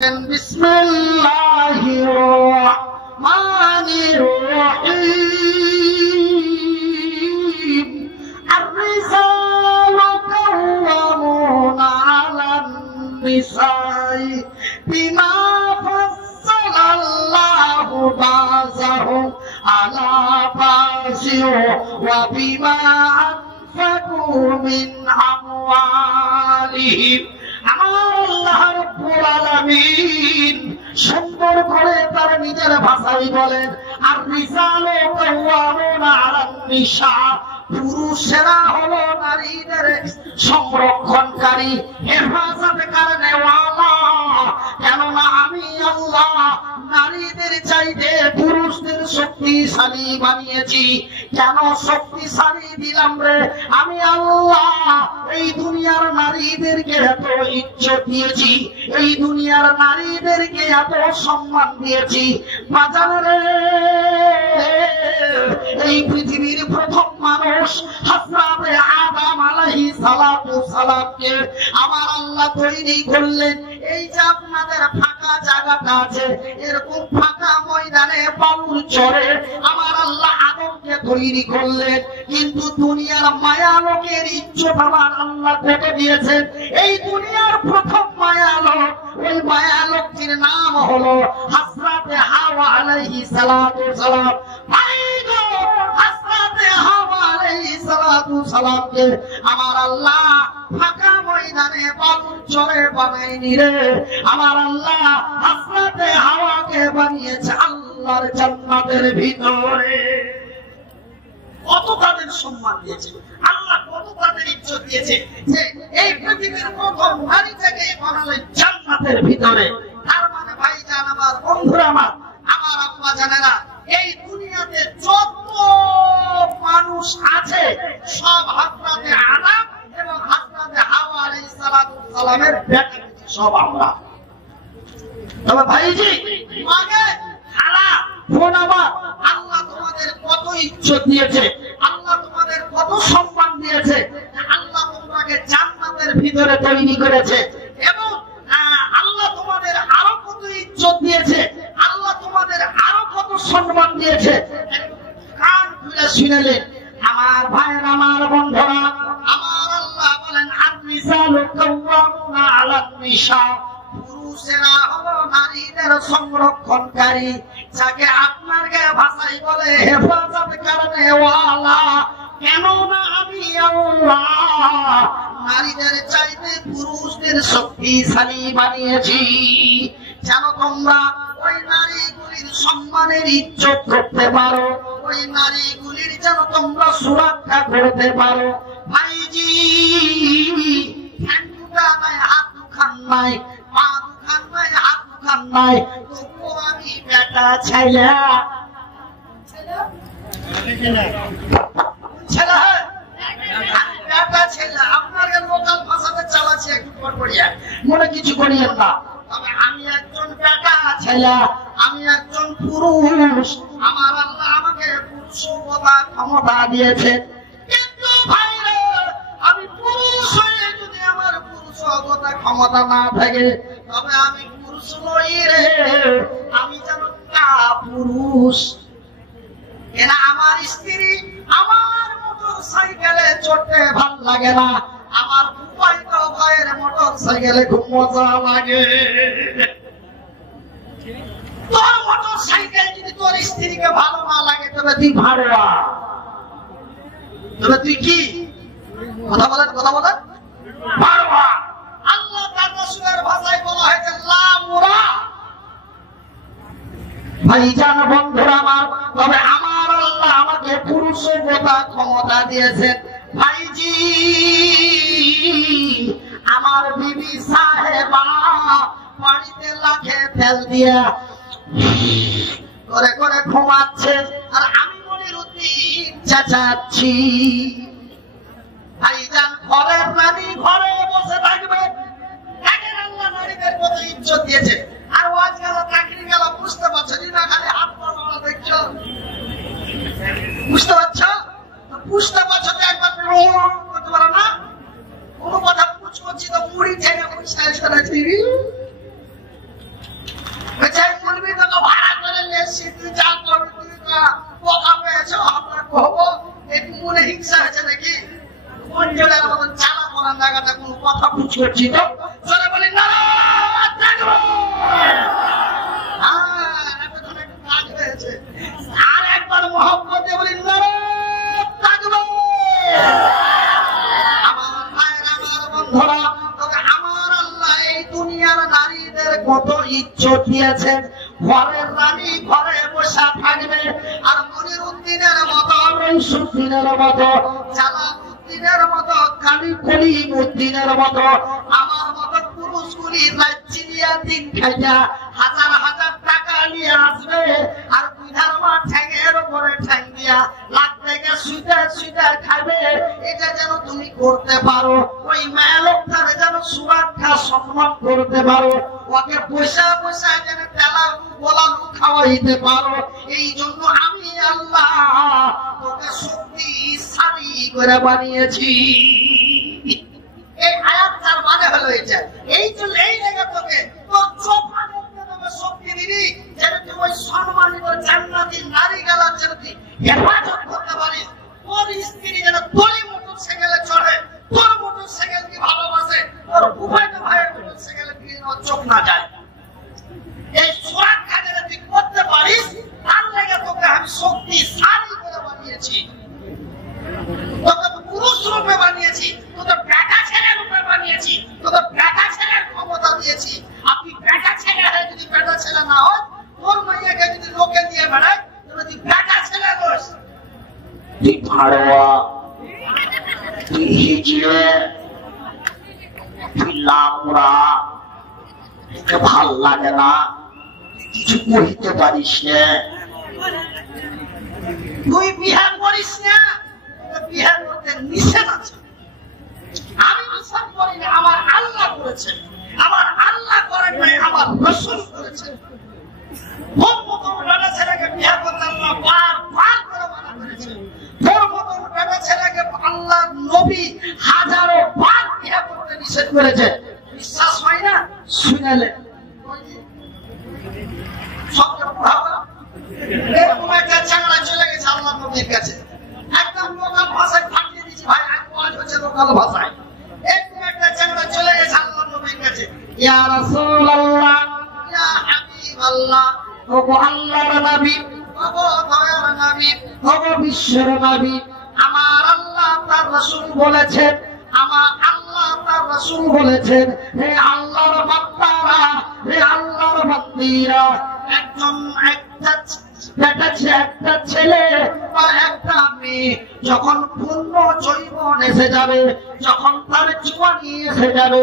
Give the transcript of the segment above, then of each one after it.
بسم الله الرحمن الرحيم الرجال قوامون على النساء بما فضل الله بعضهم على بعض وبما أنفقوا من أموالهم আল্লাহ রাব্বুল আলামিন সুন্দর করে তার নিজের ভাষায় বলেন আর রিজালু কাওয়ামুনা আলান নিসা, পুরুষেরা হলো নারীদের সংরক্ষণকারী, হেফাজতকারী ওয়ালা। কেননা আমি আল্লাহ নারীদের চাইতে পুরুষদের শক্তিশালী বানিয়েছি। কেন শক্তিশালী দিলাম রে? আমি আল্লাহ এই দুনিয়ার নারীদেরকে এত ইজ্জত দিয়েছি, এই দুনিয়ার নারীদেরকে এত সম্মান দিয়েছি। বাজার রে, এই পৃথিবীর প্রথম মানুষ হযরত আদম আলাইহিস সালাতু সালামকে আমার আল্লাহ তৈরি করলেন। এই যে আপনাদের ফাঁকা জায়গাটা আছে, এরকম ফাঁকা ময়দানে বালুর চরে আমার আল্লাহ আদমকে তৈরি করলেন। কিন্তু দুনিয়ার মায়া লোকের ইজ্জত আমার আল্লাহ কেটে দিয়েছেন। এই দুনিয়ার প্রথম মায়া লোক, ওই মায়া লোকটির নাম হলো হযরত হাওয়া আলাইহিস সালাতু সালাম। হযরত হাওয়া আলাইহিস সালাতু সালামকে আমার আল্লাহ ফাঁকা ময়দানে বালুর চরে বানায়নি রে। আমার আল্লাহ হযরত হাওয়াকে বানিয়েছে আল্লাহর জান্নাতের ভিতরে। কত তাদের সম্মান দিয়েছে আল্লাহ, কত তাদের ইজ্জত দিয়েছে যে এই পৃথিবীর প্রথম নারীটাকে বানালেন জান্নাতের ভিতরে। তার মানে ভাইজান আমার, বন্ধুরা আমার, আমার আব্বা জানেরা, এই দুনিয়াতে যত মানুষ আছে সব হযরত আদম এবং হযরত হাওয়া আলাইহিস সালামের বেটা, সব আমরা। তবে ভাইজি, মাগে খালা বোন আমার, আল্লাহ তোমাদের কত ইজ্জত দিয়েছে, আল্লাহ তোমাদের কত সম্মান দিয়েছে। আল্লাহ তোমাকে জান্নাতের ভিতরে তৈরি করেছে এবং আল্লাহ তোমাদের আরো কত ইজ্জত দিয়েছে, আল্লাহ তোমাদের আরো কত সম্মান দিয়েছে। কান খুলে শুনলেন আমার ভাইয়ের, আমার বন্ধুরা, আমার আল্লাহ বলেন আর-রিজালু কাওয়ামুনা আলান নিসা, পুরুষেরা হলো নারীদের সংরক্ষণকারী, যাকে আপনার ভাষায় বলে হেফাজতকারী ওয়ালা। কেননা আমি আল্লাহ নারীদের চাইতে পুরুষদের শক্তিশালী বানিয়েছি, যেন তোমরা ওই নারীগুলির সম্মানের ইজ্জত করতে পারো, ওই নারীগুলির যেন তোমরা সুরক্ষা করতে পারো। ভাইজি, হাত দুখান নাই, পা দুখান নাই, হাত দুখান নাই, তবুও আমি বেটা ছেলে আপনার লোকাল ভাষাতে চালাচ্ছি একটু পড়িয়া, মনে কিছু করিয়েন না। তবে আমি একজন বেটা ছেলে, আমি একজন পুরুষ। আমার আল্লাহ আমাকে পুরুষতা ক্ষমতা দিয়েছে। কিন্তু ভাইরা, আমি পুরুষ হয়ে যদি আমার পুরুষতা ক্ষমতা না থাকে, তবে আমি পুরুষ নই রে, আমি যেন পুরুষ। এরা আমার স্ত্রী, আমার মোটর সাইকেলে চড়তে ভাল লাগে না, আমার উপায়টা ভাইয়ের মোটর সাইকেলে খুব মজা লাগে। তোর মোটর সাইকেল যদি তোর স্ত্রীকে ভালো না লাগে, তবে তুই ভাড়া, তবে তুই কি কথা বলেন, কথা বলেন, ভাড়া। আল্লাহ তার রাসূলের ভাষায় বলা হয়েছে লা মুরা। ভাইজান, বন্ধুরা আমার, তবে আমার আল্লাহ আমাকে পুরুষতা ক্ষমতা দিয়েছেন। ভাইজি, আমার বিবি সাহেবা বাড়িতে লাখে তেল দিয়ে করে করে ঘুমাচ্ছে, আর আমি মনিরুদ্দিন চেঁচাচ্ছি। ভাইজান, ঘরের রানী ঘরে বসে থাকবে। দেখেন আল্লাহ নারীদের কত ইজ্জত দিয়েছে। আর ওয়াজ গেল, চাকরি গেল, বুঝতে পারছো না? খালি হাত পা নাড়া দেখছো, বুঝতে পারছো? বুঝতে পারছো তো একবার করতে পারো না? কোনো কথা বুঝ করছি তো মুড়ি ঠেঙে করছি তো চলে বলি নারায়ণ তাকবীর। কাজ হয়েছে। আর একবার মোহাম্মদ দিয়ে বলি নারায়ণ তাকবীর। আমার ভাইরা, আমার বন্ধুরা, তবে আমার আল্লাহ এই দুনিয়ার নারীদের কত ইজ্জত দিয়েছেন। ঘরের রানী ঘরে বসা থাকবে, আর মনিরুদ্দিনের মতো, রইসুদ্দিনের মতো, জালালউদ্দিনের মতো, কলিমুদ্দিনের মতো, আমার মতো পুরুষগুলি রাজ্যিয়া দিন খাইয়া হাজার হাজার টাকা নিয়ে আসবে, আর বুঝার মা ঠ্যাঙের উপরে ঠ্যাং দিয়া লাখ থেকে সুইটা সুইটা খাবে। এটা যেন তুমি করতে পারো, ওই মায়া লোকটারে যেন সুরক্ষা সম্মান করতে পারো, ওকে পয়সা পয়সা যেন তেলা গোলালু খাওয়াইতে পারো। এই জন্য আমি আল্লাহ তোকে শক্তিশালী করে বানিয়েছি। এই আয়াতটার মানে হলো এটা। এই জন্য এই জায়গা তোকে তোর চোখা দেখতে তোকে শক্তি দিবি, যেন তুই ওই সম্মানিত জান্নাতি নারী গেলার যেন তুই হেফাজত করতে পারিস। তোর স্ত্রী যেন তোরই মোটরসাইকেলে চড়ে, তোর মোটরসাইকেলকে ভালোবাসে, তোর উভয়টা ভাইয়ের মোটরসাইকেলে চোখ না যায়। এই সুরক্ষা যেন তুই করতে পারিস, তার লেগে তোকে আমি শক্তিশালী করে বানিয়েছি, তোকে পুরুষ রূপে বানিয়েছি, তোকে বেটা ছেলে রূপে বানিয়েছি, তোকে বেটা ছেলের ক্ষমতা দিয়েছি। আপনি বেটা ছেলে হয়ে যদি বেটা ছেলে না হয়, তোর মাইয়াকে যদি লোকে দিয়ে বেড়ায়, তাহলে তুই বেটা ছেলে দোষ। তুই ভাড়োয়া, তুই হিজড়ে, তুই লাপুরা, তোকে ভাল লাগে না, কিছু কহিতে পারিস না, তুই বিহার করিস না, বিহার করতে নিষেধ আছে। আমি বিশ্বাস করি না, আমার আল্লাহ করেছে। আমার আল্লাহ করেন নাই, আমার রাসূল করেছে। তোর মতো বেটা ছেলেকে বিয়ে করতে আল্লাহ বারবার করে মানা করেছে। তোর মতো বেটা ছেলেকে আল্লাহ নবী হাজারো বার বিয়ে করতে নিষেধ করেছে। বিশ্বাস হয় না? শুনেলে সবচেয়ে ভালো এরকম একটা ঝামেলা চলে গেছে আল্লাহ নবীর কাছে। একদম লোকাল ভাষায় ফাটিয়ে দিয়েছি ভাই, আজ হচ্ছে লোকাল ভাষায়। এরকম একটা ঝামেলা চলে গেছে আল্লাহ নবীর কাছে। ইয়া রাসূলুল্লাহ, ইয়া হাবিবাল্লাহ, ওগো আল্লাহর নবী, ওগো দয়ার নবী, ওগো বিশ্বের নবী, আমার আল্লাহ তার রাসূল বলেছেন, আমার আল্লাহ তার রাসূল বলেছেন, হে আল্লাহর বান্দারা, হে আল্লাহর বান্দীরা, একটা ছেলে বা একটা মেয়ে যখন পূর্ণ যৌবন এসে যাবে, যখন তার জওয়ানি এসে যাবে,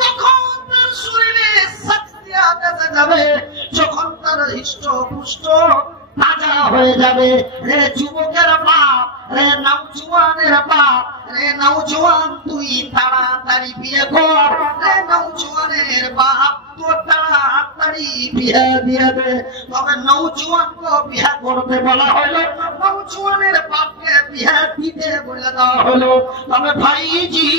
যখন তার শরীরে শক্তি এসে যাবে, যখন তার হৃষ্টপুষ্ট তাজা হয়ে যাবে, রে যুবকের বাপ, রে নওজোয়ানের বাপ, রে নওজোয়ান তুই তাড়াতাড়ি বিয়ে কর, রে নওজোয়ানের বাপ তোর তাড়াতাড়ি বিয়ে দিয়ে দে। তবে নওজোয়ানকে বিয়ে করতে বলা হলো, নওজোয়ানের বাপকে বিয়ে দিতে বলে দেওয়া হলো। তবে ভাইজি,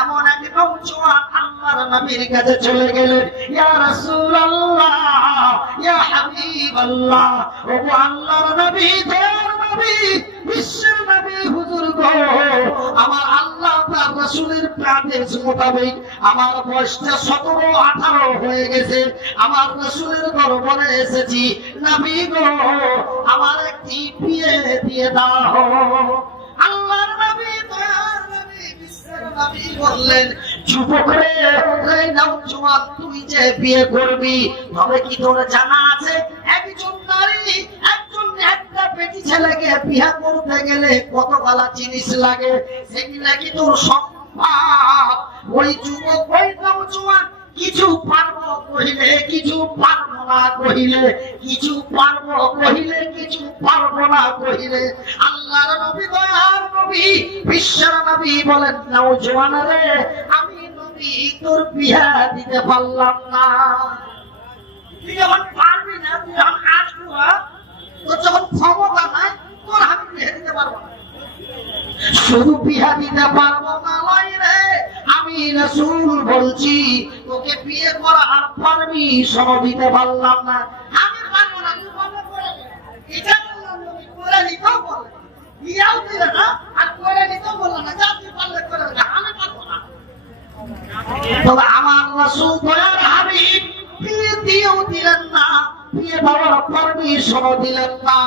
এমন এক নওজোয়ান আল্লাহর নবীর কাছে চলে গেলেন, ইয়া রাসূলুল্লাহ, ইয়া হাবিবাল্লাহ, ওগো আল্লাহর নবী, দয়ার নবী, বিশ্বের নবী, হুজুর গো, আমার আল্লাহ তার রাসূলের আদেশ মোতাবেক আমার বয়সটা 17-18 হয়ে গেছে, আমার রাসূলের দরবারে এসেছি, নবী গো আমার একটি বিয়ে দিয়ে দাও। আল্লাহর নবী, দয়ার নবী, বিশ্বের নবী বললেন, যুবক রে, নওজোয়ান, তুই যে বিয়ে করবি, তবে কি তোর জানা আছে একজন নারী, একটা বেটি ছেলেকে বিয়ে করতে গেলে কত গালা জিনিস লাগে? সেগুলা কি তোর সম্ভব? ওই যুবক, ওই নওজোয়ান কিছু পারবো কহিলে, কিছু পারবো না কহিলে, কিছু পারবো কহিলে, কিছু পারবো না কহিলে, আল্লাহর নবী, দয়ার নবী, বিশ্বের নবী বলেন, নওজোয়ান রে, আমি নবী তোর বিয়ে দিতে পারলাম না। তুই যখন পারবি না, তুই যখন আসবি, তোর যখন ক্ষমতা নাই, তোর আমি বিয়ে দিতে পারবো না। শুধু বিয়ে দিতে পারবো না নয় রে, আমি রাসূল বলছি, তোকে বিয়ে করার পারমিশন দিতে পারলাম না। আমি পারবো না, তুই বললে করে দে। এটা বললাম নবী, করে নিতেও বলে, বিয়েও দিলে না, আর করে নিতেও বললাম না, যা তুই পারলে করে দে, আমি পারবো না। তবে আমার রাসূল দয়ার হাবিব বিয়ে দিয়েও দিলেন না, বিয়ে দেওয়ার পারমিশনও দিলেন না।